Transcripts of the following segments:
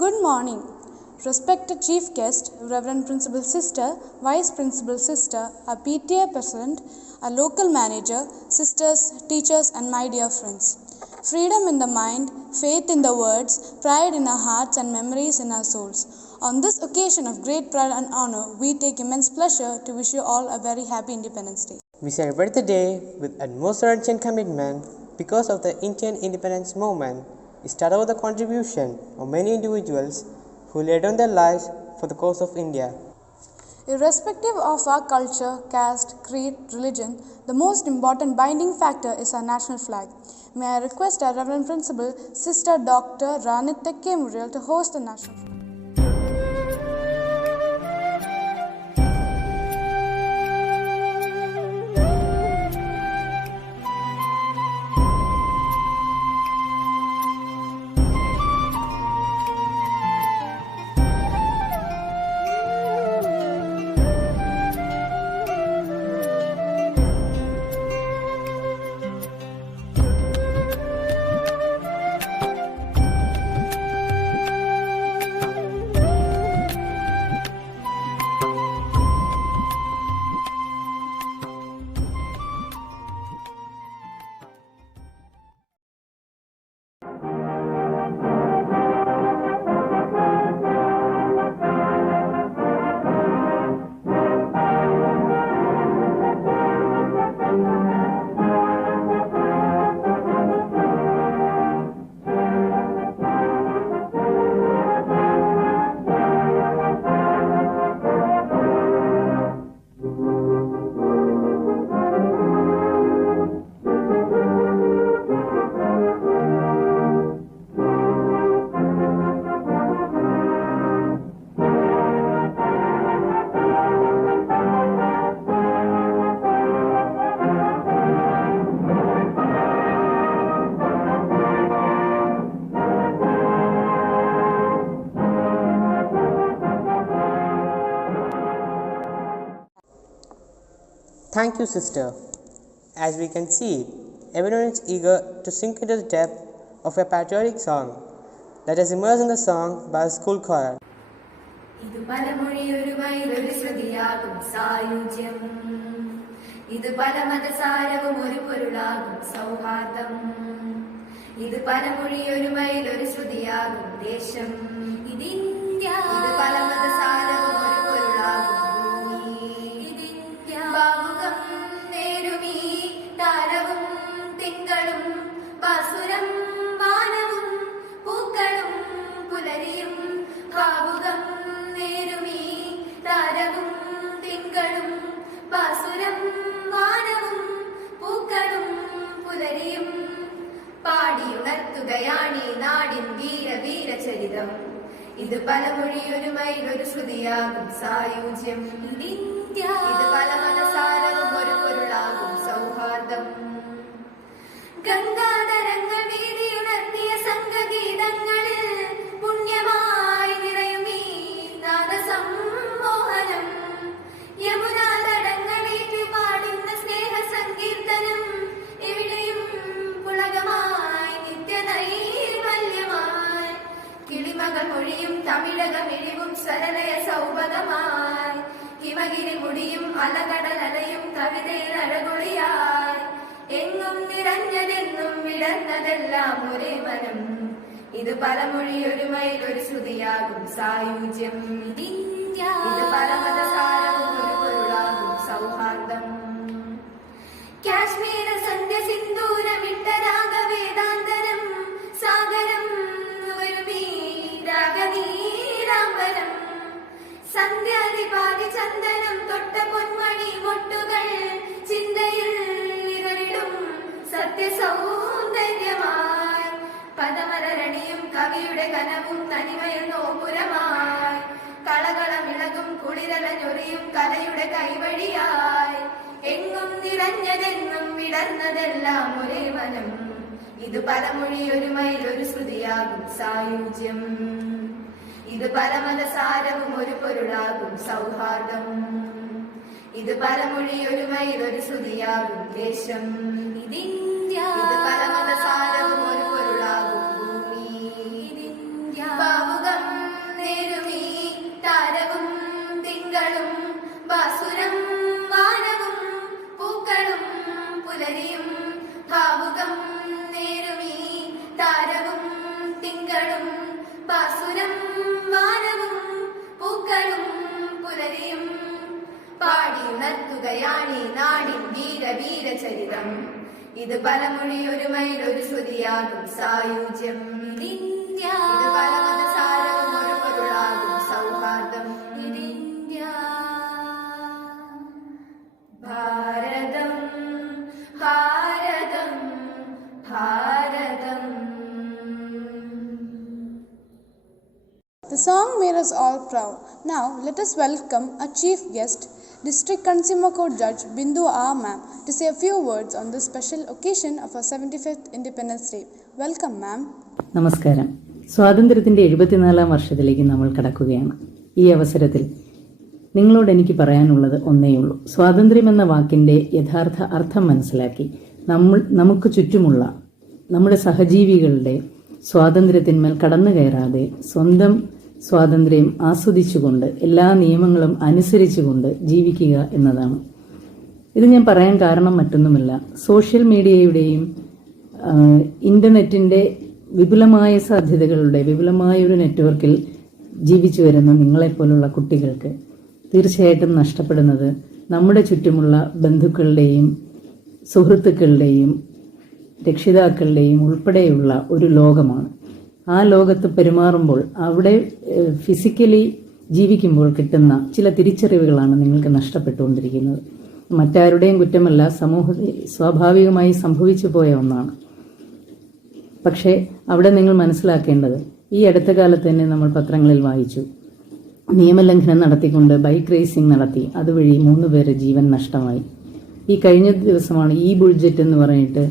Good morning, respected Chief Guest, Reverend Principal Sister, Vice Principal Sister, our PTA President, our local manager, sisters, teachers, and my dear friends. Freedom in the mind, faith in the words, pride in our hearts, and memories in our souls. On this occasion of great pride and honor, we take immense pleasure to wish you all a very happy Independence Day. We celebrate the day with utmost urge and commitment because of the Indian independence movement. It started with the contribution of many individuals who laid down their lives for the cause of India. Irrespective of our culture, caste, creed, religion, the most important binding factor is our national flag. May I request our Reverend Principal, Sister Dr. Ranit Tekke Muriel to host the national flag. Thank you, sister. As we can see, everyone is eager to sink into the depth of a patriotic song. Let us immerse in the song by the school choir. ഇത് പലമൊഴിയൊരുമയിലൊരു ശ്രുതിയാകും സായുജ്യം. ഇത് പല മതസാരവും ഒരു പൊരുളാകും സൗഹാർദ്ദം. ഇത് പലമൊഴിയൊരുമയിലൊരു ശ്രുതിയാകും ദേശം. ഇത് ഇന്ത്യ. ഇത് പല മതസാരവും ഒരു പൊരുളാകും ഭൂമി. ഇത് ഇന്ത്യ. ഭാവുകം നേരുമീ താരവും തിങ്കളും ബാസുരം വാനവും പൂക്കളും പുലരിയും. ഭാവുകം നേരുമീ താരവും തിങ്കളും ബാസുരം വാനവും പൂക്കളും പുലരിയും. പാടിയുണർത്തുകയാണീ നാടിൻ വീരചരിതം. ഇത് പലമൊഴിയൊരുമയിലൊരു ശ്രുതിയാകും സായുജ്യം. ഇത് ഇന്ത്യ. ഇത് പല മതസാരവും ഒരു പൊരുളാകും സൗഹാർദ്ദം. ഗംഗാധരങ്ങൾ വീതിയുണർത്തിയ സംഘഗീതങ്ങളിൽ പുണ്യമായി നിറയുമീ നാദസമ്മോഹനം. യമുനാ തടങ്ങളേറ്റു പാടുന്ന സ്നേഹ സങ്കീർത്തനം. എവിടെയും പുളകമായി നിത്യനൈർമല്യമായി. കിളിമകൾ മൊഴിയും തമിഴകമിഴിവും സ്വരലയ സൗപദമായി. ഹിമഗിരി മുടിയും അലകടലലയും കവിതയിൽ അഴകൊളിയായി. എങ്ങും നിറഞ്ഞതെന്നും വിടർന്നതെല്ലാം ഒരേ മനം. ഇത് പലമൊഴിയൊരുമയിലൊരു ശ്രുതിയാകും സായുജ്യം. ഇത് ഇന്ത്യ. ഇത് പല മതസാരവും ഒരു പൊരുളാകും സൗഹാർദ്ദം. കാശ്മീര സന്ധ്യ സിന്ദൂരമിട്ട രാഗവേദാന്തരം സാഗരം നുകരുമീ രാഗനീലാംബരം. സന്ധ്യാധിപാതി ചന്ദനം തൊട്ട പൊന്മണി മൊട്ടുകൾ ചിന്തയിൽ നിഴലിടും സത്യസൗന്ദര്യമായി. പദമരണിയും കവിയുടെ കനവും തനിമയിൽ നോപുരമായി. കളകളമിളകും കുളിരലഞ്ഞൊറിയും കലയുടെ കൈവഴിയായി. എങ്ങും നിറഞ്ഞതെന്നും വിടർന്നതെല്ലാം ഒരേ വനം. ഇത് പലമൊഴിയൊരുമയിലൊരു ശ്രുതിയാകും സായുജ്യം. ഇത് പലമതസാരവും ഒരു പൊരുളാകും സൗഹാർദ്ദം. ഇത് പലമൊഴിയൊരുമയിലൊരു ശ്രുതിയാകും ദേശം. ഇത് ഇന്ത്യ. ഇത് പലമതസാരവും ഒരു പൊരുളാകും ഭൂമി. ഇത് ഇന്ത്യ. ഭാവുകം കിളികളും പാസുരം വാനവും പൂക്കളും പുലരിയും പാടിയുണർത്തുകയാണീ നാടിൻ വീരചരിതം. ഇത് പലമൊഴി ഒരുമയിൽ ഒരു ശ്രുതിയാകും സായുജ്യം. ഇത് പലമതസാരവും ഒരു പൊരുളാകും സൗഹാർദ്ദം. ഇതിന്ത്യ ഭാരതം ഭാരതം ഭാരതം. The song made us all proud. Now let us welcome our chief guest, District Consumer Court Judge Bindu R. Ma'am, to say a few words on this special occasion of our 75th Independence Day. Welcome, ma'am. നമസ്കാരം. സ്വാതന്ത്ര്യത്തിൻ്റെ 74-ാം വർഷത്തിലേക്ക് നമ്മൾ കടക്കുകയാണ്. ഈ അവസരത്തിൽ നിങ്ങളോട് എനിക്ക് പറയാനുള്ളത് ഒന്നേയുള്ളൂ. സ്വാതന്ത്ര്യം എന്ന വാക്കിൻ്റെ യഥാർത്ഥ അർത്ഥം മനസ്സിലാക്കി നമുക്ക് ചുറ്റുമുള്ള നമ്മുടെ സഹജീവികളുടെ സ്വാതന്ത്ര്യത്തിന്മേൽ കടന്നു കയറാതെ സ്വന്തം സ്വാതന്ത്ര്യം ആസ്വദിച്ചുകൊണ്ട് എല്ലാ നിയമങ്ങളും അനുസരിച്ചുകൊണ്ട് ജീവിക്കുക എന്നതാണ്. ഇത് ഞാൻ പറയാൻ കാരണം മറ്റൊന്നുമല്ല, സോഷ്യൽ മീഡിയയുടെയും ഇൻ്റർനെറ്റിൻ്റെ വിപുലമായ സാധ്യതകളുടെ വിപുലമായ ഒരു നെറ്റ്വർക്കിൽ ജീവിച്ചു വരുന്ന നിങ്ങളെപ്പോലുള്ള കുട്ടികൾക്ക് തീർച്ചയായിട്ടും നഷ്ടപ്പെടുന്നത് നമ്മുടെ ചുറ്റുമുള്ള ബന്ധുക്കളുടെയും സുഹൃത്തുക്കളുടെയും രക്ഷിതാക്കളുടെയും ഉൾപ്പെടെയുള്ള ഒരു ലോകമാണ്. ആ ലോകത്ത് പെരുമാറുമ്പോൾ അവിടെ ഫിസിക്കലി ജീവിക്കുമ്പോൾ കിട്ടുന്ന ചില തിരിച്ചറിവുകളാണ് നിങ്ങൾക്ക് നഷ്ടപ്പെട്ടുകൊണ്ടിരിക്കുന്നത്. മറ്റാരുടെയും കുറ്റമല്ല, സമൂഹത്തിൽ സ്വാഭാവികമായി സംഭവിച്ചു പോയ ഒന്നാണ്. പക്ഷേ അവിടെ നിങ്ങൾ മനസ്സിലാക്കേണ്ടത്, ഈ അടുത്ത കാലത്ത് തന്നെ നമ്മൾ പത്രങ്ങളിൽ വായിച്ചു, നിയമലംഘനം നടത്തിക്കൊണ്ട് ബൈക്ക് റേസിംഗ് നടത്തി, അതുവഴി 3 പേര് ജീവൻ നഷ്ടമായി. ഈ കഴിഞ്ഞ ദിവസമാണ് ബുൾജെറ്റ് എന്ന് പറഞ്ഞിട്ട്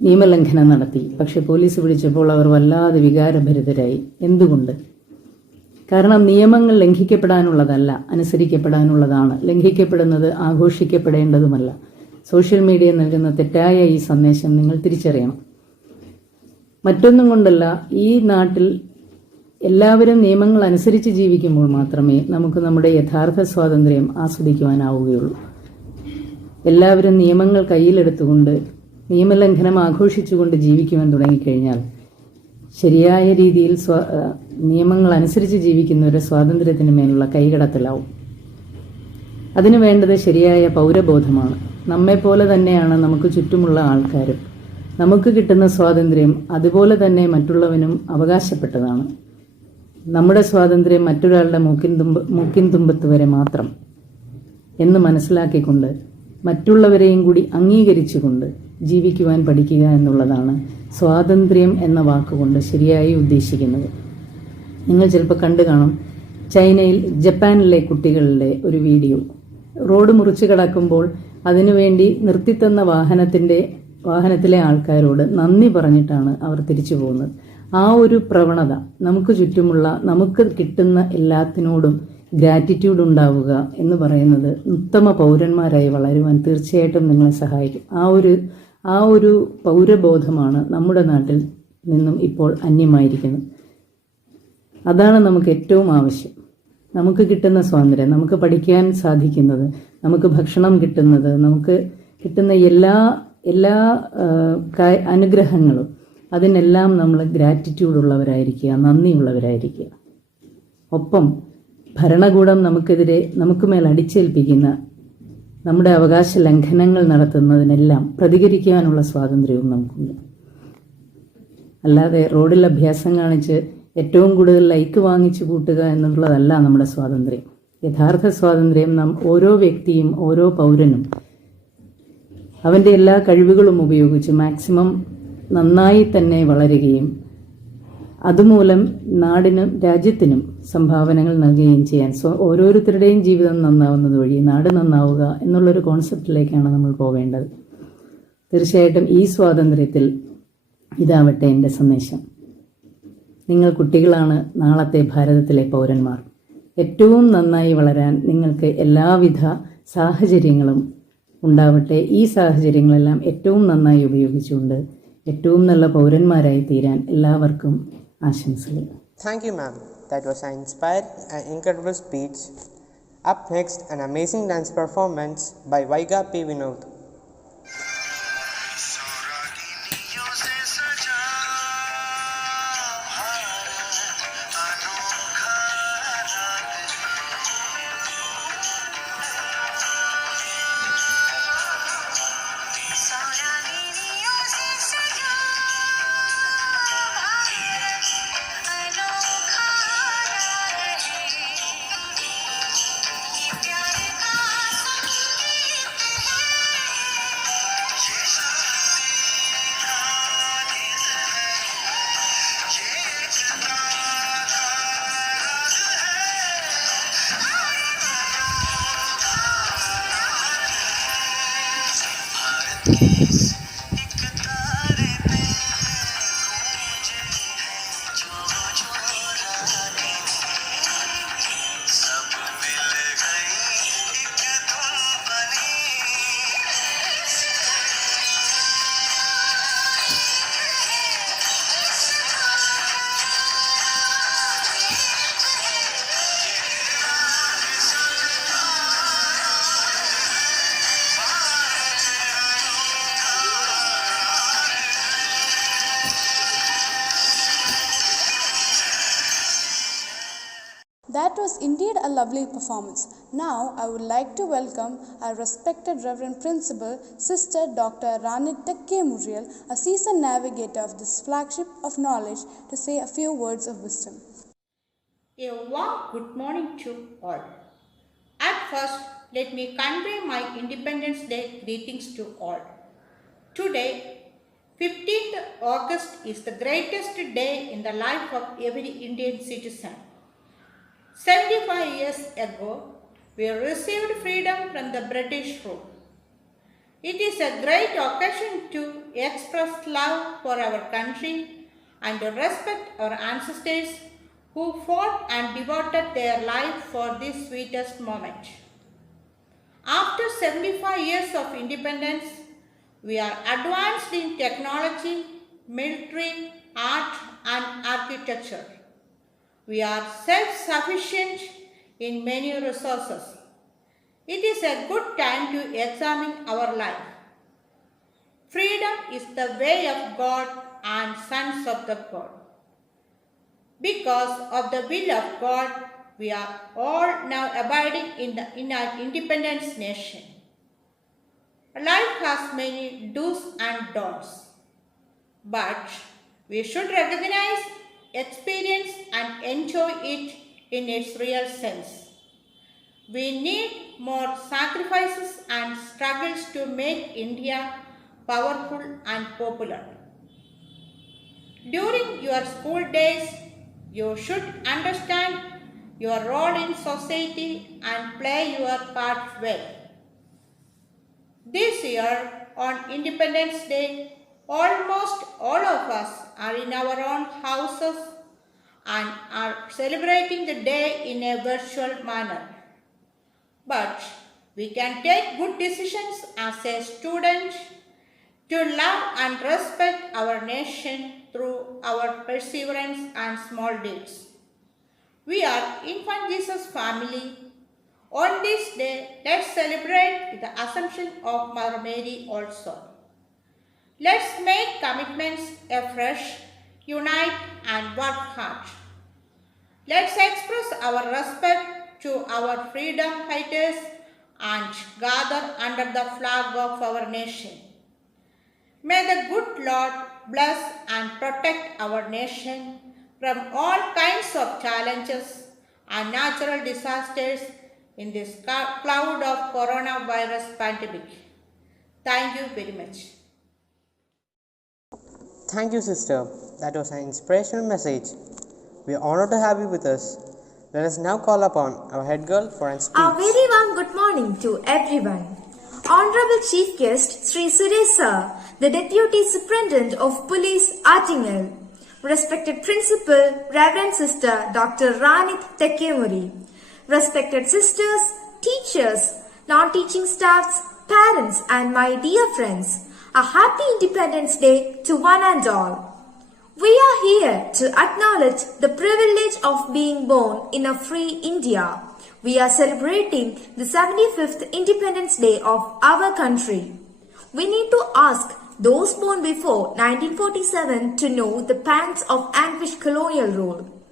നിയമലംഘനം നടത്തി. പക്ഷെ പോലീസ് പിടിച്ചപ്പോൾ അവർ വല്ലാതെ വികാരഭരിതരായി. എന്തുകൊണ്ട്? കാരണം നിയമങ്ങൾ ലംഘിക്കപ്പെടാനുള്ളതല്ല, അനുസരിക്കപ്പെടാനുള്ളതാണ്. ലംഘിക്കപ്പെടുന്നത് ആഘോഷിക്കപ്പെടേണ്ടതുമല്ല. സോഷ്യൽ മീഡിയ നൽകുന്ന തെറ്റായ ഈ സന്ദേശം നിങ്ങൾ തിരിച്ചറിയണം. മറ്റൊന്നും കൊണ്ടല്ല, ഈ നാട്ടിൽ എല്ലാവരും നിയമങ്ങൾ അനുസരിച്ച് ജീവിക്കുമ്പോൾ മാത്രമേ നമുക്ക് നമ്മുടെ യഥാർത്ഥ സ്വാതന്ത്ര്യം ആസ്വദിക്കുവാനാവുകയുള്ളൂ. എല്ലാവരും നിയമങ്ങൾ കയ്യിലെടുത്തുകൊണ്ട് നിയമലംഘനം ആഘോഷിച്ചുകൊണ്ട് ജീവിക്കുവാൻ തുടങ്ങിക്കഴിഞ്ഞാൽ ശരിയായ രീതിയിൽ നിയമങ്ങൾ അനുസരിച്ച് ജീവിക്കുന്നവരുടെ സ്വാതന്ത്ര്യത്തിന് മേലുള്ള കൈകടത്തലാവും. അതിനു വേണ്ടത് ശരിയായ പൗരബോധമാണ്. നമ്മെപ്പോലെ തന്നെയാണ് നമുക്ക് ചുറ്റുമുള്ള ആൾക്കാരും. നമുക്ക് കിട്ടുന്ന സ്വാതന്ത്ര്യം അതുപോലെ തന്നെ മറ്റുള്ളവനും അവകാശപ്പെട്ടതാണ്. നമ്മുടെ സ്വാതന്ത്ര്യം മറ്റൊരാളുടെ മൂക്കിൻ തുമ്പത്ത് വരെ മാത്രം എന്ന് മനസ്സിലാക്കിക്കൊണ്ട് മറ്റുള്ളവരെയും കൂടി അംഗീകരിച്ചുകൊണ്ട് ജീവിക്കുവാൻ പഠിക്കുക എന്നുള്ളതാണ് സ്വാതന്ത്ര്യം എന്ന വാക്കുകൊണ്ട് ശരിയായി ഉദ്ദേശിക്കുന്നത്. നിങ്ങൾ ചിലപ്പോൾ കണ്ടു കാണും, ജപ്പാനിലെ കുട്ടികളുടെ ഒരു വീഡിയോ. റോഡ് മുറിച്ച് കടക്കുമ്പോൾ അതിനുവേണ്ടി നിർത്തിത്തന്ന വാഹനത്തിലെ ആൾക്കാരോട് നന്ദി പറഞ്ഞിട്ടാണ് അവർ തിരിച്ചു പോകുന്നത്. ആ ഒരു പ്രവണത, നമുക്ക് ചുറ്റുമുള്ള നമുക്ക് കിട്ടുന്ന എല്ലാത്തിനോടും ഗ്രാറ്റിറ്റ്യൂഡ് ഉണ്ടാവുക എന്ന് പറയുന്നത് ഉത്തമ പൗരന്മാരായി വളരുവാൻ തീർച്ചയായിട്ടും നിങ്ങളെ സഹായിക്കും. ആ ഒരു പൗരബോധമാണ് നമ്മുടെ നാട്ടിൽ നിന്നും ഇപ്പോൾ അന്യമായിരിക്കുന്നത്. അതാണ് നമുക്ക് ഏറ്റവും ആവശ്യം. നമുക്ക് കിട്ടുന്ന സ്വാതന്ത്ര്യം, നമുക്ക് പഠിക്കാൻ സാധിക്കുന്നത്, നമുക്ക് ഭക്ഷണം കിട്ടുന്നത്, നമുക്ക് കിട്ടുന്ന എല്ലാ അനുഗ്രഹങ്ങളും, അതിനെല്ലാം നമ്മൾ ഗ്രാറ്റിറ്റ്യൂഡ് ഉള്ളവരായിരിക്കുക, നന്ദിയുള്ളവരായിരിക്കുക. ഒപ്പം ഭരണകൂടം നമുക്ക് മേൽ അടിച്ചേൽപ്പിക്കുന്ന നമ്മുടെ അവകാശ ലംഘനങ്ങൾ നടത്തുന്നതിനെല്ലാം പ്രതികരിക്കാനുള്ള സ്വാതന്ത്ര്യവും നമുക്കുണ്ട്. അല്ലാതെ റോഡിൽ അഭ്യാസം കാണിച്ച് ഏറ്റവും കൂടുതൽ ലൈക്ക് വാങ്ങിച്ചു കൂട്ടുക എന്നുള്ളതല്ല നമ്മുടെ സ്വാതന്ത്ര്യം. യഥാർത്ഥ സ്വാതന്ത്ര്യം ഓരോ വ്യക്തിയും ഓരോ പൗരനും അവൻ്റെ എല്ലാ കഴിവുകളും ഉപയോഗിച്ച് മാക്സിമം നന്നായി തന്നെ വളരുകയും അതുമൂലം നാടിനും രാജ്യത്തിനും സംഭാവനകൾ നൽകുകയും ചെയ്യാൻ ഓരോരുത്തരുടെയും ജീവിതം നന്നാവുന്നത് വഴി നാട് നന്നാവുക എന്നുള്ളൊരു കോൺസെപ്റ്റിലേക്കാണ് നമ്മൾ പോവേണ്ടത്. തീർച്ചയായിട്ടും ഈ സ്വാതന്ത്ര്യത്തിൽ ഇതാവട്ടെ എൻ്റെ സന്ദേശം. നിങ്ങൾ കുട്ടികളാണ് നാളത്തെ ഭാരതത്തിലെ പൗരന്മാർ. ഏറ്റവും നന്നായി വളരാൻ നിങ്ങൾക്ക് എല്ലാവിധ സാഹചര്യങ്ങളും ഉണ്ടാവട്ടെ. ഈ സാഹചര്യങ്ങളെല്ലാം ഏറ്റവും നന്നായി ഉപയോഗിച്ചുകൊണ്ട് ഏറ്റവും നല്ല പൗരന്മാരായി തീരാൻ എല്ലാവർക്കും ആശംസകൾ. Thank you, ma'am. That was an inspired and incredible speech. Up next, an amazing dance performance by Vaiga P. Vinod. That was indeed a lovely performance. Now I would like to welcome our respected Reverend Principal, Sister Dr. Ranit Tekke Muriel, a seasoned navigator of this flagship of knowledge, to say a few words of wisdom. A warm good morning to all. At first, let me convey my Independence Day greetings to all. Today, 15th August is the greatest day in the life of every Indian citizen. 75 years ago, we received freedom from the British rule. It is a great occasion to express love for our country and to respect our ancestors who fought and devoted their life for this sweetest moment. After 75 years of independence, we are advanced in technology, military, art and architecture. We are self-sufficient in many resources. It is a good time to examine our life. Freedom is the way of God and sons of the God. Because of the will of God, we are all now abiding in our independent nation. Life has many do's and don'ts, but we should recognize, experience and enjoy it in its real sense. We need more sacrifices and struggles to make India powerful and popular. During your school days, you should understand your role in society and play your part well. This year, on Independence Day, almost all of us are in our own houses and are celebrating the day in a virtual manner. But we can take good decisions as a student to love and respect our nation through our perseverance and small deeds. We are Infant Jesus family. On this day, let's celebrate the Assumption of Mother Mary also. Let's make commitments afresh, unite and work hard. Let's express our respect to our freedom fighters and gather under the flag of our nation. May the good Lord bless and protect our nation from all kinds of challenges and natural disasters in this cloud of coronavirus pandemic. Thank you very much. Thank you, sister. That was an inspirational message. We are honored to have you with us. Let us now call upon our head girl for a speech. A very warm good morning to everyone. Honorable Chief Guest Sri Suresh Sir, the Deputy Superintendent of Police, Attingal, respected Principal, Reverend Sister Dr. Ranit Tekke, respected sisters, teachers, non-teaching staffs, parents and my dear friends, a happy Independence Day to one and all. We are here to acknowledge the privilege of being born in a free India. We are celebrating the 75th Independence Day of our country. We need to ask those born before 1947 to know the pangs of anguished colonial rule.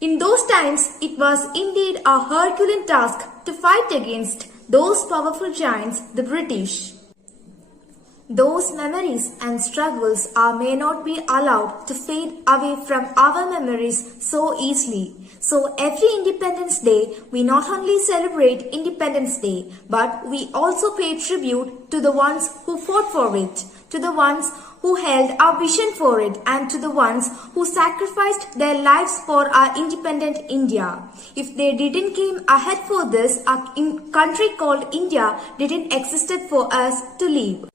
In those times, it was indeed a Herculean task to fight against those powerful giants, the British. Those memories and struggles may not be allowed to fade away from our memories so easily. So every Independence Day, we not only celebrate Independence Day, but we also pay tribute to the ones who fought for it, to the ones who held our vision for it, and to the ones who sacrificed their lives for our independent India. If they didn't came ahead for this, a country called India didn't existed for us to live.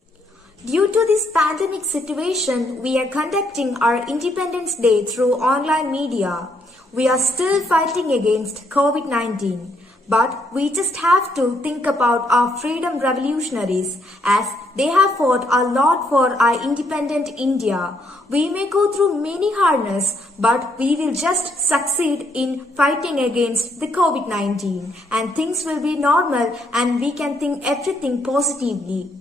Due to this pandemic situation, we are conducting our Independence Day through online media. We are still fighting against COVID-19. But we just have to think about our freedom revolutionaries as they have fought a lot for our independent India. We may go through many hardships, but we will just succeed in fighting against the COVID-19 and things will be normal and we can think everything positively.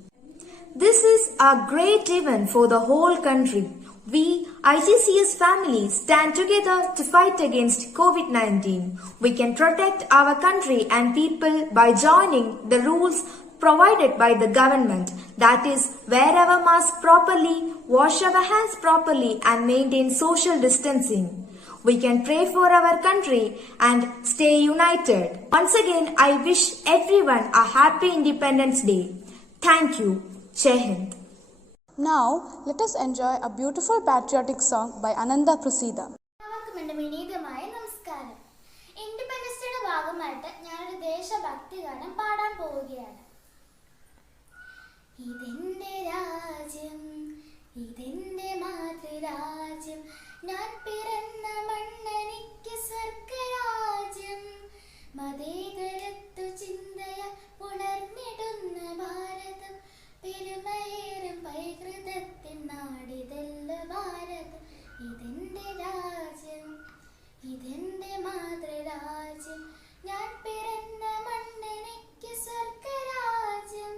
This is a great event for the whole country. We, IGCS family, stand together to fight against COVID-19. We can protect our country and people by joining the rules provided by the government. That is, wear our mask properly, wash our hands properly and maintain social distancing. We can pray for our country and stay united. Once again, I wish everyone a happy Independence Day. Thank you. Jai Hind. Now, let us enjoy a beautiful patriotic song by Ananda Prasida. എല്ലാവർക്കും എൻ്റെ വിനീതമായ നമസ്കാരം. ഇൻഡിപെൻഡൻസ് ഡേയുടെ ഭാഗമായിട്ട് ഞാനൊരു ദേശഭക്തി ഗാനം പാടാൻ പോവുകയാണ്. ഇതെന്റെ രാജ്യം, ഇതെന്റെ മാതൃരാജ്യം, ഞാൻ പിറന്ന മണ്ണെനിക്ക് സ്വർഗരാജ്യം, മതേതരത്വ ചിന്തയ ഉണർന്നിടുന്ന ഭാരതം, പെരുമയേറും പൈതൃകത്തിൻ നാടിതല്ല ഭാരതം. ഇതെന്റെ രാജ്യം, ഇതെന്റെ മാതൃരാജ്യം, ഞാൻ പിറന്ന മണ്ണെനിക്ക് സ്വർഗരാജ്യം,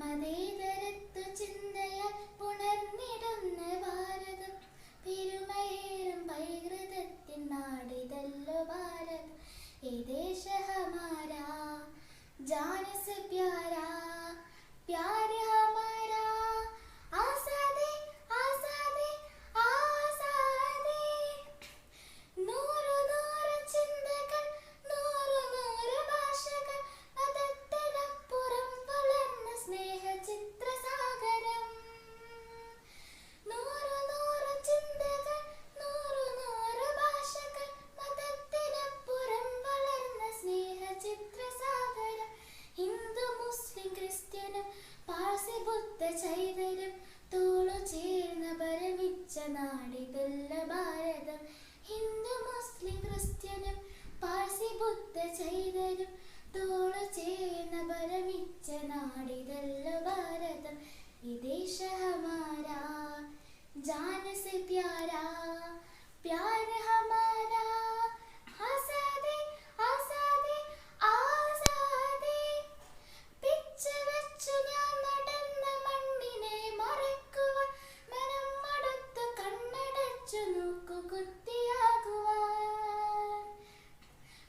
മതേതരത്വ ചിന്തയാൽ പുണർന്നിടുന്ന ഭാരതം, പെരുമയേറും പൈതൃകത്തിൻ നാടിതല്ല ഭാരതം. ये देश हमारा, जान से प्यारा, प्यार हमारा, आज़ादी आज़ादी आज़ादी. നൂറു നൂറ് ചിന്തകൾ, നൂറു നൂറ് ഭാഷകൾ, മതത്തിനപ്പുറം വളർന്ന സ്നേഹചിത്രസാഗരം. നൂറു നൂറ് ചിന്തകൾ, നൂറു നൂറ് ഭാഷകൾ, മതത്തിനപ്പുറം വളർന്ന സ്നേഹചിത്രസാഗരം. ഹിന്ദു മുസ്ലിം ക്രിസ്ത്യനും പാഴ്സി ബുദ്ധ ചൈതന്യം തോളു ചേർന്ന പരമിച്ച നാടിതല്ല ഭാരതം. ഹിന്ദു മുസ്ലിം ക്രിസ്ത്യനും പാഴ്സി ബുദ്ധ ചൈതന്യം തോളു ചേർന്ന പരമിച്ച നാടിതല്ല ഭാരതം. ഈ ദേശ ഹമാരാ, ജാൻ സെ പ്യാരാ, പ്യാർ ഹമാരാ, ആസാദി ആസാദി ആസാദി. പിച്ച വെച്ചു ഞാൻ നടന്ന മണ്ണിനെ മറക്കുവാൻ, മനം മടുത്തു കണ്ണടച്ചു നോക്കു കുത്തിയാകുവാൻ.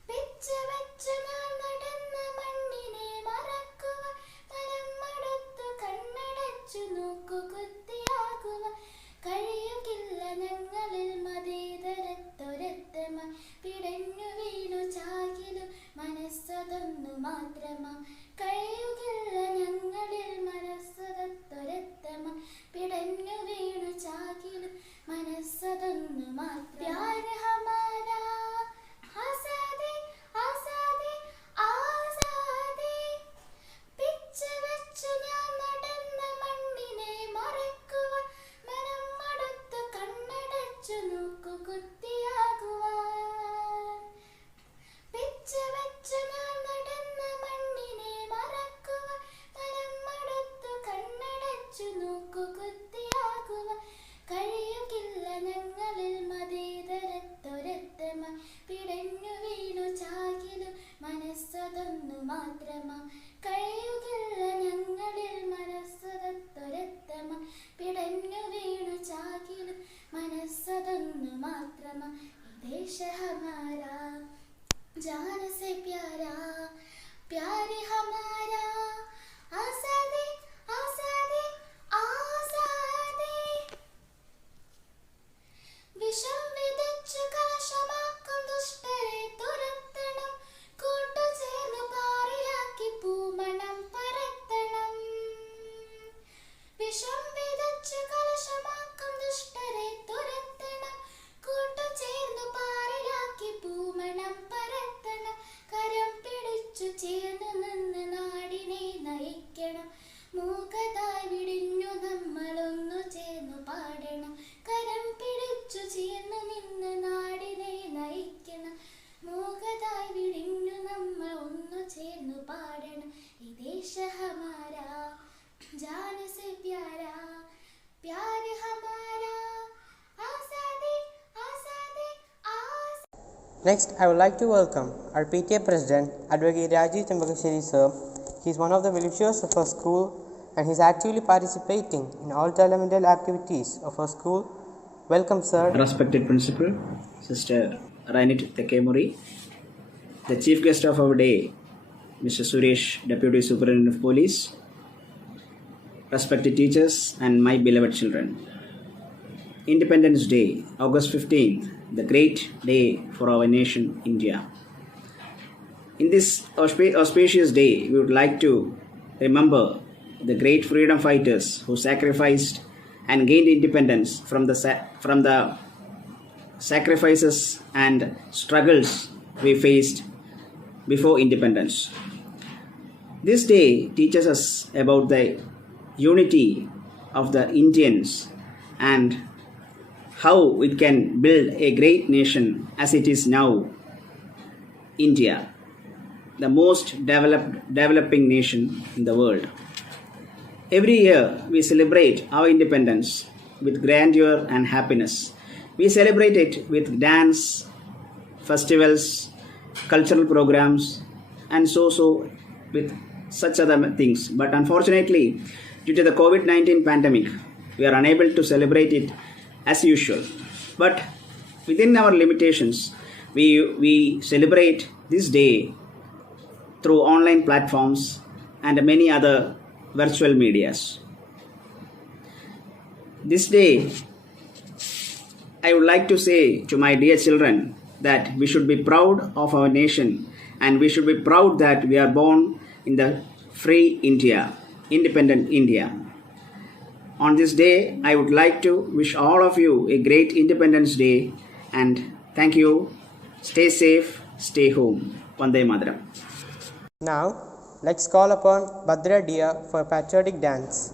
പിച്ച വെച്ചു ഞാൻ നടന്ന മണ്ണിനെ മറക്കുവാൻ, മനം മടുത്തു കണ്ണടച്ചു നോക്കു കുത്തിയാകുവാൻ. കഴിയുകില്ല ഞങ്ങളിൽ മതേതരത്തൊരത്തമ, പിടഞ്ഞു വീണു ചാകിലും മനസ്സതൊന്നു മാത്രമാ. കഴിയുകില്ല ഞങ്ങളിൽ മനസ്സതൊരത്തമ, പിടഞ്ഞു വീണു ചാകിലും മനസ്സതൊന്നു മാത്രം. പ്യാർ ഹമാരാ, ആസാദി ആസാദി ആസാദി. പിച്ച വെച്ചു ഞാൻ നടന്ന മണ്ണിനെ മറക്കുവാൻ, മനം മടുത്തു കണ്ണടച്ചു നോക്കു കുത്തിയാകുവാൻ. പിച്ച വെച്ചു ഞാൻ നടന്ന മണ്ണിനെ മറക്കുവാൻ, മനം മടുത്തു കണ്ണടച്ചു നോക്കു കുത്തിയാകുവാൻ. കഴിയുകില്ല ഞങ്ങളിൽ മതേതരത്തൊരത്തമ, പിടഞ്ഞു വീണു ചാകിലും മനസ്സതൊന്നു മാത്രമാ. കഴിയുകില്ല ഞങ്ങളിൽ മനസ്സതൊരത്തമ, പിടഞ്ഞു വീണു ചാകിലും മനസ്സതൊന്നു മാത്രമാ. ദേശ ഹമാരാ, जान से प्यारा, प्यार हमारा, आज़ादी आज़ादी आज़ादी. വിഷം വിതച്ചു കലശമാക്കും ദുഷ്ടരെ തുരത്തണം, കൂട്ടുചേർന്നു പാറിലാക്കി പൂമണം പരത്തണം. വിഷം വിതച്ചു കലശമാക്കും ദുഷ്ടരെ തുരത്തണം, കൂട്ടുചേർന്നു പാറിലാക്കി പൂമണം പരത്തണം. കരം പിടിച്ചു ചേർന്നു നിന്ന് നാടിനെ നയിക്കണം, Next, I would like to welcome our PTA President, Advocate Rajiv Chambakasheri sir. He is one of the well-wishers of our school and he is actively participating in all developmental activities of our school. Welcome, sir. Respected Principal, Sister Rainit Tekemuri, the Chief Guest of our day, Mr. Suresh, Deputy Superintendent of Police, respected teachers and my beloved children. Independence Day, August 15th, the great day for our nation, India. In this auspicious day, we would like to remember the great freedom fighters who sacrificed and gained independence from the sacrifices and struggles we faced before independence. This day teaches us about the unity of the Indians and how it can build a great nation as it is now, India, the most developing nation in the world. Every year we celebrate our independence with grandeur and happiness. We celebrate it with dance, festivals, cultural programs, and so with such other things. But unfortunately, due to the COVID-19 pandemic, we are unable to celebrate it as usual. But within our limitations, we celebrate this day through online platforms and many other virtual medias. This day, I would like to say to my dear children that we should be proud of our nation and we should be proud that we are born in the free India, independent India. On this day, I would like to wish all of you a great Independence Day and thank you. Stay safe, stay home. Vande Mataram. Now, let's call upon Bhadra Dia for a patriotic dance.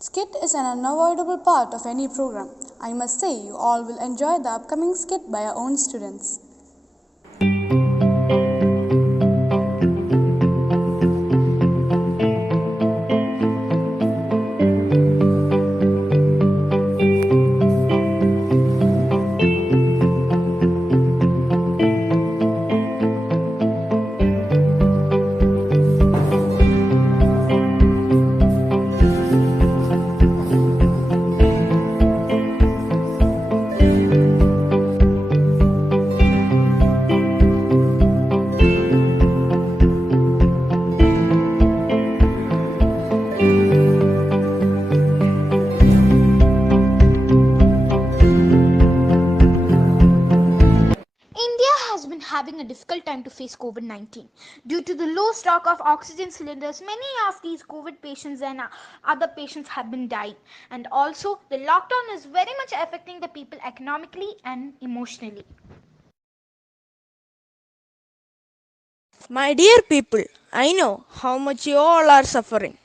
Skit is an unavoidable part of any program. I must say you all will enjoy the upcoming skit by our own students. face COVID-19. Due to the low stock of oxygen cylinders, many of these COVID patients and other patients have been dying. And also, the lockdown is very much affecting the people economically and emotionally. My dear people, I know how much you all are suffering.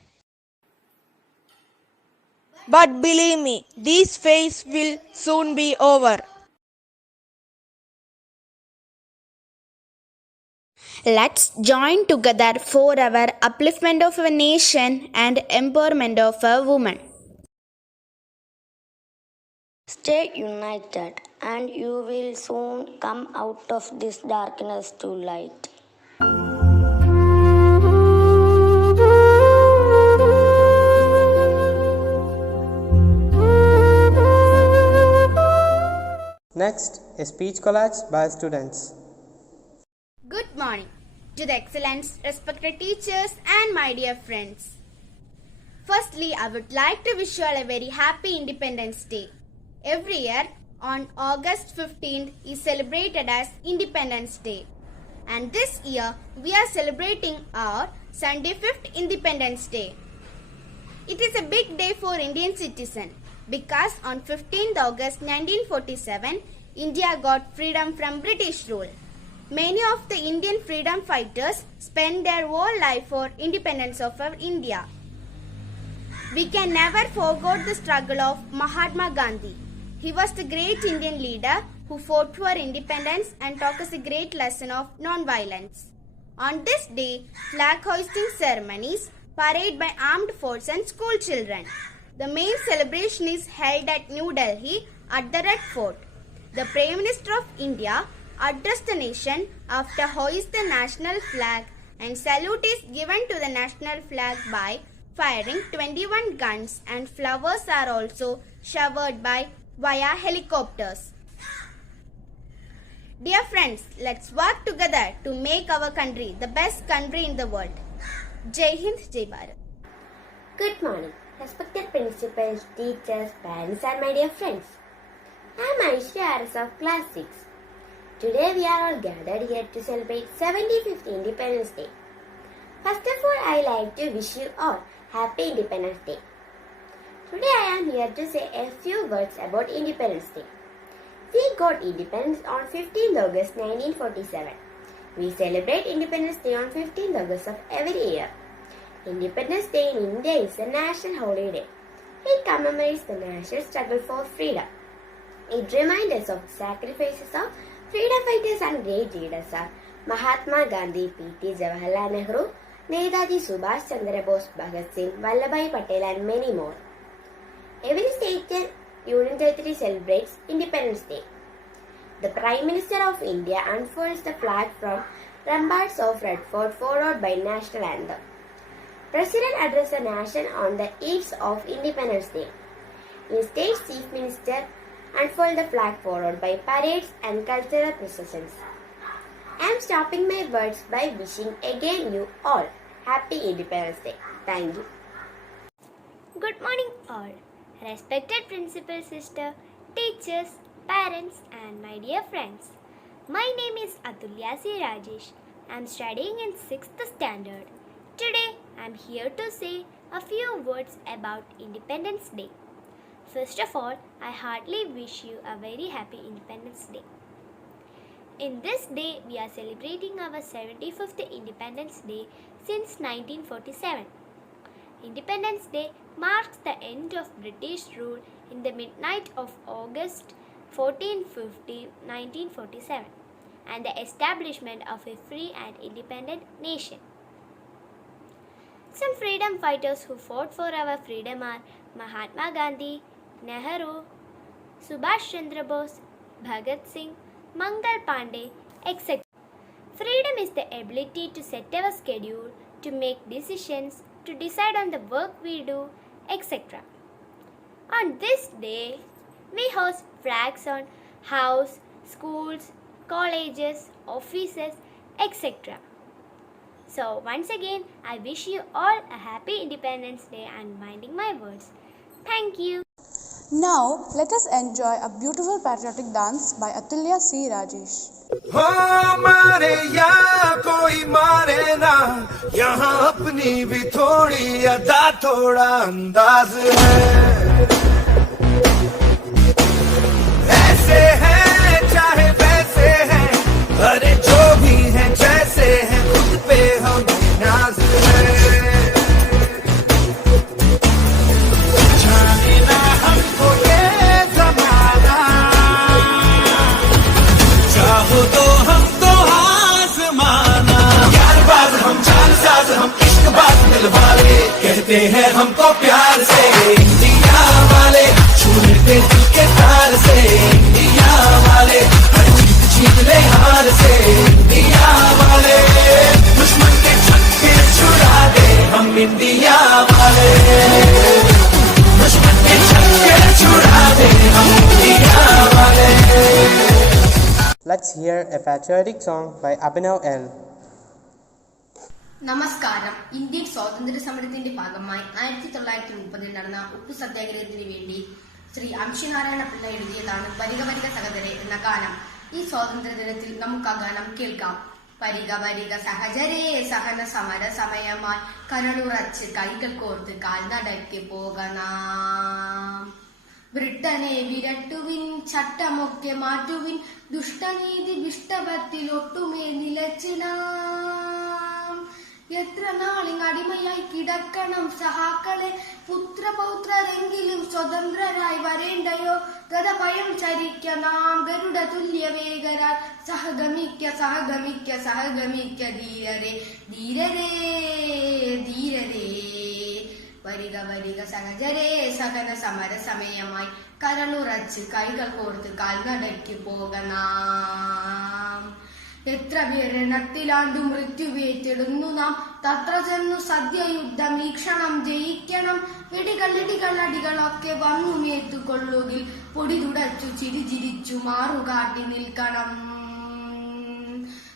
But believe me, this phase will soon be over. Let's join together for our upliftment of a nation and empowerment of a woman. Stay united, and you will soon come out of this darkness to light. Next, a speech collage by students. Good morning to the excellent, respected teachers and my dear friends. Firstly, I would like to wish you all a very happy Independence Day. Every year on August 15th is celebrated as Independence Day. And this year we are celebrating our 75th Independence Day. It is a big day for Indian citizens because on 15th August 1947, India got freedom from British rule. Many of the Indian freedom fighters spent their whole life for independence of our India. We can never forget the struggle of Mahatma Gandhi. He was the great Indian leader who fought for independence and taught us a great lesson of non-violence. On this day, flag hoisting ceremonies, parade by armed forces and school children. The main celebration is held at New Delhi at the Red Fort. The Prime Minister of India addressed the nation after hoisting the national flag, and salute is given to the national flag by firing 21 guns, and flowers are also showered by via helicopters. Dear friends, let's work together to make our country the best country in the world. Jai Hind, Jai Bharat. Good morning, respected principals, teachers, parents, and my dear friends. I am Aisha Aras of Class 6. Today we are all gathered here to celebrate 75th Independence Day. First of all, I like to wish you all Happy Independence Day. Today I am here to say a few words about Independence Day. We got independence on 15th August 1947. We celebrate Independence Day on 15th August of every year. Independence Day in India is a national holiday. It commemorates the national struggle for freedom. It reminds us of the sacrifices of freedom fighters and great leaders are Mahatma Gandhi, P.T. Jawaharlal Nehru, Netaji Subhash Chandra Bose, Bhagat Singh, Vallabhbhai Patel and many more. Every state and union territory celebrates Independence Day. The Prime Minister of India unfurls the flag from ramparts of Red Fort followed by national anthem. President addressed the nation on the eve of Independence Day. In states, Chief Minister unfurled the flag followed by parades and cultural processions. I am stopping my words by wishing again you all Happy Independence Day. Thank you. Good morning all. Respected principal sister, teachers, parents and my dear friends. My name is Atulya C. Rajesh. I am studying in 6th standard. Today I am here to say a few words about Independence Day. First of all, I heartily wish you a very happy Independence Day. In this day, we are celebrating our 75th Independence Day since 1947. Independence Day marks the end of British rule in the midnight of August 1450, 1947 and the establishment of a free and independent nation. Some freedom fighters who fought for our freedom are Mahatma Gandhi, Nehru, Subhash Chandra Bose, Bhagat Singh, Mangal Pandey, etc. Freedom is the ability to set our schedule, to make decisions, to decide on the work we do, etc. On this day, we hoist flags on house, schools, colleges, offices, etc. So once again, I wish you all a happy Independence Day and minding my words. Thank you. Now, let us enjoy a beautiful patriotic dance by Atulya C. Rajesh. हो मारे या कोई मारे ना, यहाँ अपनी भी थोड़ी अदा थोड़ा अंदाज है। ऐसे हैं चाहे वैसे हैं, अरे जो भी हैं जैसे हैं, खुद पे हम नाज है। जाने ना हमको ये जमाना, चाहो तो हम तो आसमाना। यार बाज हम जान साज हम इश्क बाज दिल वाले, कहते हैं हमको प्यार से इंडिया वाले, छू लेते दिल के तार से इंडिया वाले, हर जीत ले हार से इंडिया वाले, दुश्मन के छक्के छुड़ा दे हम इंडिया वाले, दुश्मन के छक्के छुड़ा दे हम इंडिया वाले। Let's hear a patriotic song by Abhinav L. നമസ്കാരം. ഇന്ത്യൻ സ്വാതന്ത്ര്യ സമരത്തിന്റെ ഭാഗമായി 1930 നടന്ന ഉപ്പു സത്യാഗ്രഹത്തിന് വേണ്ടി ശ്രീ അംശനാരായണ പിള്ള എഴുതിയതാണ് വരിക വരിക സഹചരെ എന്ന ഗാനം. ഈ സ്വാതന്ത്ര്യ ദിനത്തിൽ നമുക്ക് ആ ഗാനം കേൾക്കാം. വരിക വരിക സഹചരേ സഹന സമര സമയമായി കരളുറച്ച് കൈകൾ കോർത്ത് കാൽനടയ്ക്ക് പോകണം. ബ്രിട്ടനെ വിരട്ടുവിൻ, ചട്ടമൊക്കെ മാറ്റുവിൻ, ദുഷ്ടനീതി വിഷ്ടപത്തിൽ ഒട്ടുമേ നിലച്ചിടാം. എത്ര നാളിങ് അടിമയായി കിടക്കണം സഹാക്കളെ, പുത്രപൗത്രരെങ്കിലും സ്വതന്ത്രരായി വരേണ്ടയോ. ഗതഭയം ചരിക്ക നാം ഗരുഡ തുല്യ വേഗരാൽ, സഹഗമിക്ക സഹഗമിക്ക സഹഗമിക്ക ധീരരേ ധീരരേ ധീരരേ. വരിക വരിക സഹചരേ സഹന സമര സമയമായി കരളുറച്ച് കൈകൾ കോർത്ത് കാൽനടയ്ക്ക് പോകണം. എത്ര വിരണത്തിലാണ്ടു മൃത്യുവേറ്റിടുന്നു നാം, തത്ര ചെന്നു സദ്യയുദ്ധം വീക്ഷണം ജയിക്കണം. ഇടികൾ ഇടികൾ അടികളൊക്കെ വന്നു മേത്തുകൊള്ളുകിൽ, പൊടി തുടച്ചു ചിരിചിരിച്ചു മാറുകാട്ടി നിൽക്കണം.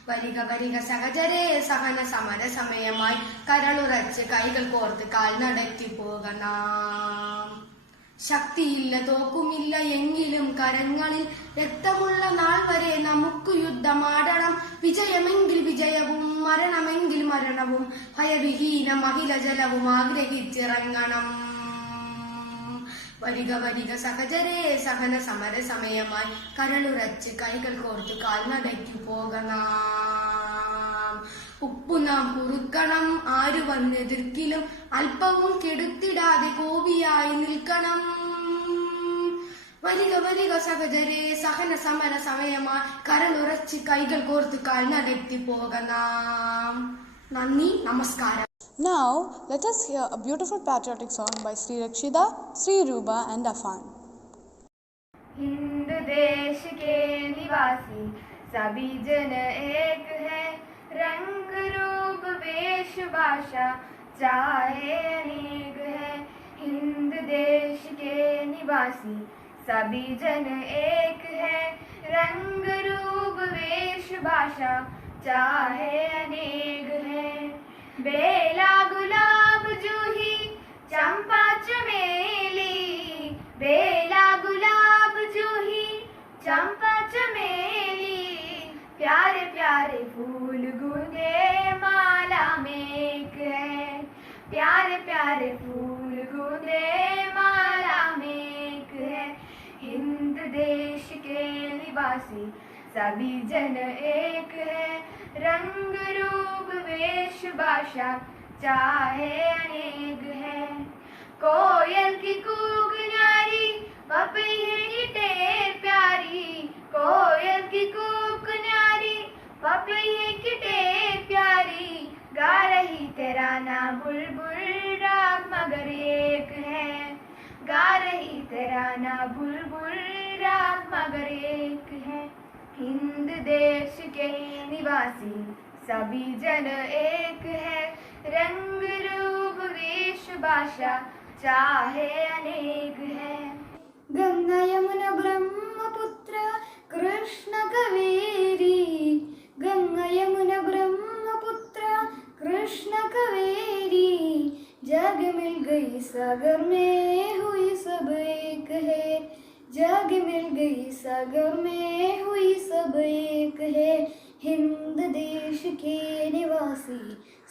വരിക വരിക സഹചരേ സഹന സമര സമയമായി കരളുറച്ച് കൈകൾ കോർത്ത് കാൽനടയ്ക്ക് പോകണം. ശക്തിയില്ല തോക്കുമില്ല എങ്കിലും കരങ്ങളിൽ, രക്തമുള്ള നാൾ വരെ നമുക്ക് യുദ്ധമാടണം. വിജയമെങ്കിൽ വിജയവും മരണമെങ്കിൽ മരണവും, ഭയവിഹീന മഹിള ജലവും ആഗ്രഹിച്ചിറങ്ങണം. വരിക വരിക സഹചരേ സഹന സമര സമയമായി കരളുറച്ച് കൈകൾ കോർത്ത് കാൽനടയ്ക്ക് പോകണം. ഉപ്പു നാം കുറുക്കണം, ആര് വന്നെതിർക്കിലും അല്പവും കെടുത്തിടാതെ കോപിയായി നിൽക്കണം. വരിക വരിക സഹചരേ സഹന സമര സമയമായി കരളുറച്ച് കൈകൾ കോർത്ത് കാൽനടയ്ക്ക് പോകണം. നന്ദി, നമസ്കാരം. Now, let us hear a beautiful patriotic song by Sri Rakshida, Sri Ruba and Afan. Hind देश के निवासी सभी जन एक है, रंग रूप वेश भाषा चाहे अनेक है. हिंद देश के निवासी सभी जन एक है, रंग रूप वेश भाषा चाहे अनेक है. बेला गुलाब जूही चंपा चमेली, बेला गुलाब जूही चंपा चमेली, प्यारे प्यारे फूल गूंजे माला में एक है. प्यारे प्यारे फूल गूंजे माला में एक है. हिंद देश के निवासी सभी जन एक है, रंग रूप वेश भाषा चाहे अनेक है. कोयल की कूक न्यारी, पपैये की टेर प्यारी, कोयल की कूक न्यारी, पपैये की टेर प्यारी, गा रही तराना बुलबुल राग मगर एक है. गा रही तराना बुलबुल राग मगर एक है. हिंद देश के निवासी सभी जन एक है, रंग रूप वेश भाषा चाहे अनेक है. गंगा यमुना ब्रह्मपुत्र कृष्ण कावेरी, गंगा यमुना ब्रह्मपुत्र कृष्ण कावेरी, जग मिल गई सागर में हुई सब एक है. आगे मिल गई सागर में हुई सब एक है, हिंद देश के निवासी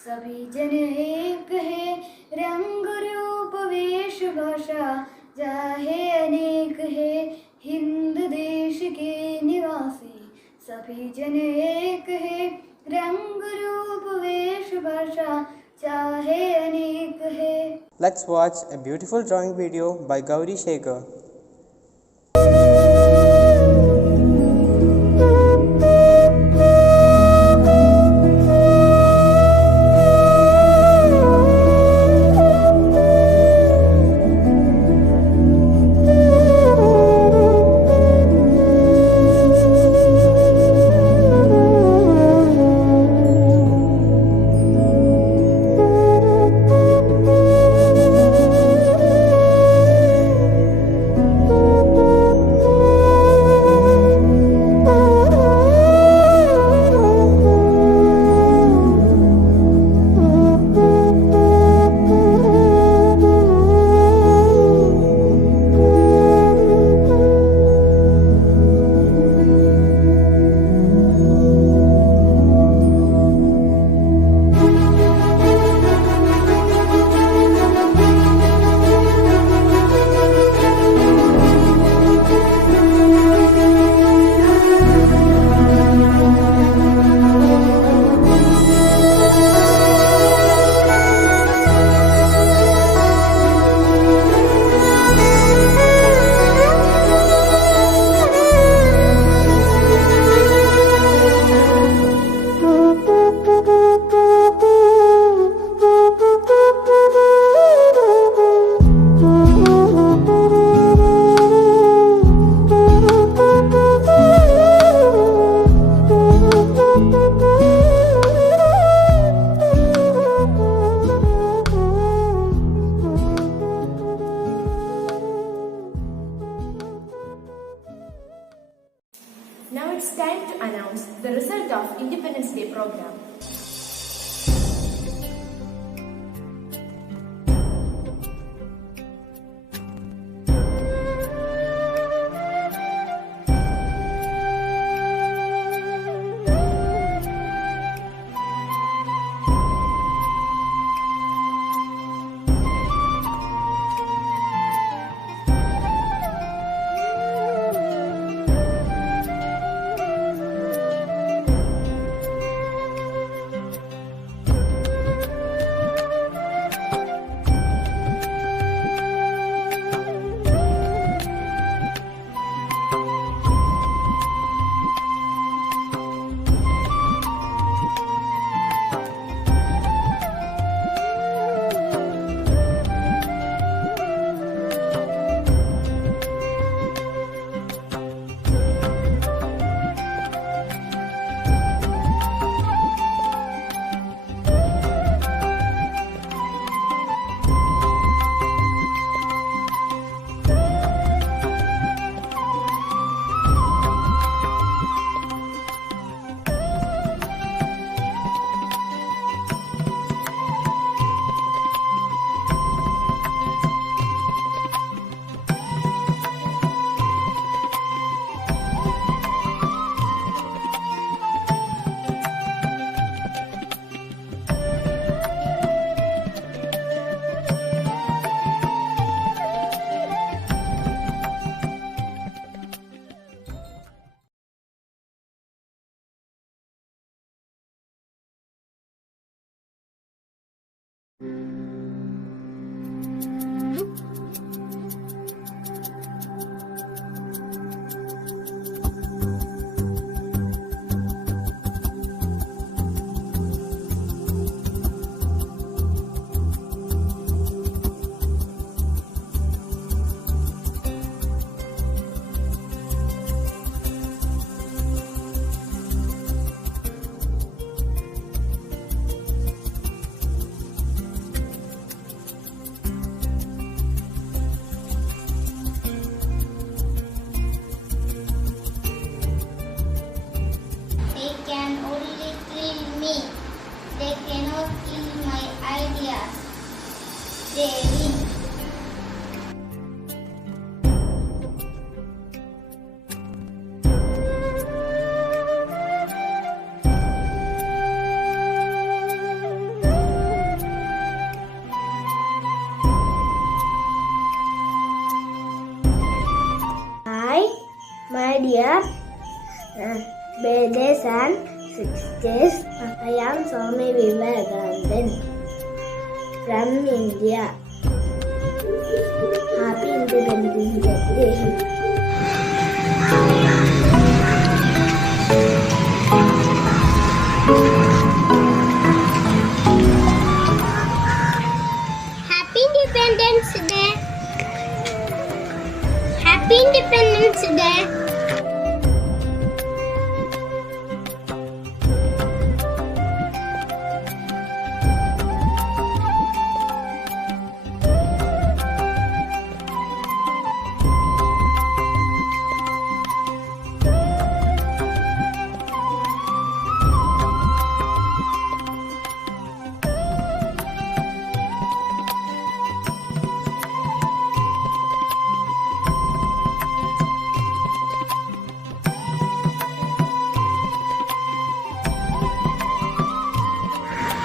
सभी जन एक है, रंग रूप वेश भाषा चाहे अनेक है, हिंद देश के निवासी सभी जन एक है, रंग रूप वेश भाषा चाहे अनेक है. Let's watch a beautiful drawing video by Gauri Shekhar. Now it's time to announce the result of Independence Day program. dear brothers and sisters, I am Swami Vivekanand from India. Happy Independence Day. Happy Independence Day. Happy Independence Day.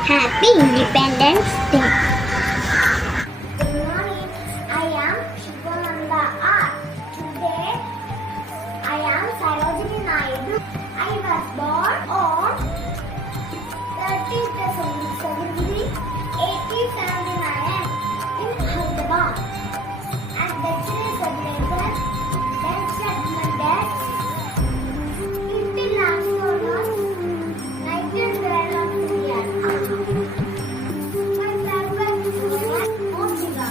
Happy Independence Day. Good morning. I am Shivananda R. Today I am Sarojini Naidu. I was born on 30th February 1879 in Hyderabad. And actually celebrated International Nightingale of India. My favorite is Motiga.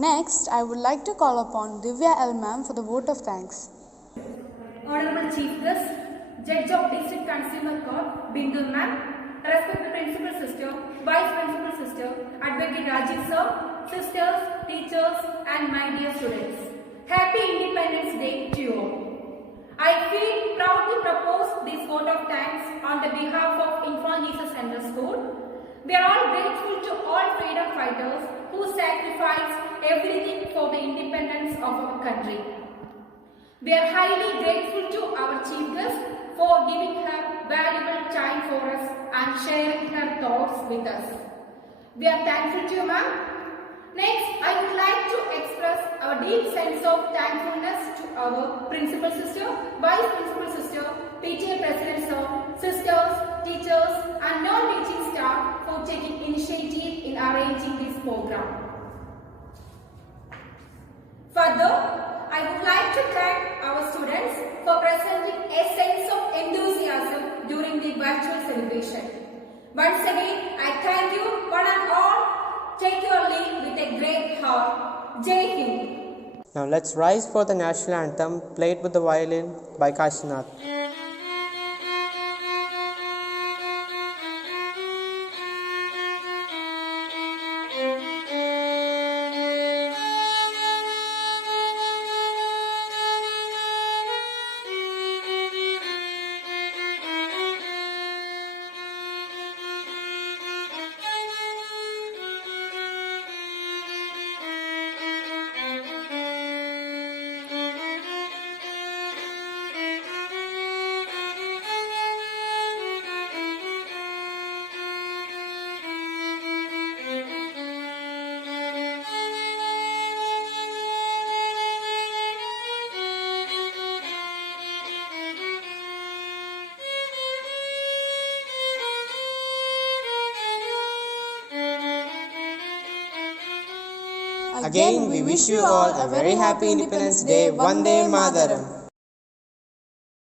Next, I would like to call upon Divya L. Ma'am for the vote of thanks. Honorable Chief Guest, Judge of District Consumer Court, Bindu Ma'am, respected Principal Sister, Vice Principal Sister, Advocate Rajiv Sir, sisters, teachers and my dear students. Happy Independence Day to you all. I feel proud to propose this vote of thanks on the behalf of Infant Jesus Center School. We are all grateful to all freedom fighters who sacrificed everything for the independence of our country. We are highly grateful to our Chief Guest for giving her valuable time for us and sharing her thoughts with us. We are thankful to you, ma'am. Next, I would like to express our deep sense of thankfulness to our Principal Sister, Vice Principal Sister, PTA President Sir, sisters, teachers and non-teaching staff for taking initiative in arranging this program. Further, I would like to thank our students for presenting a sense of enthusiasm during the virtual celebration. Once again, I thank you one and all. Take your leave with a great heart. Jai Hind. Now let's rise for the national anthem played with the violin by Kashinath. Again, we wish you all a very happy Independence Day. Vande Mataram.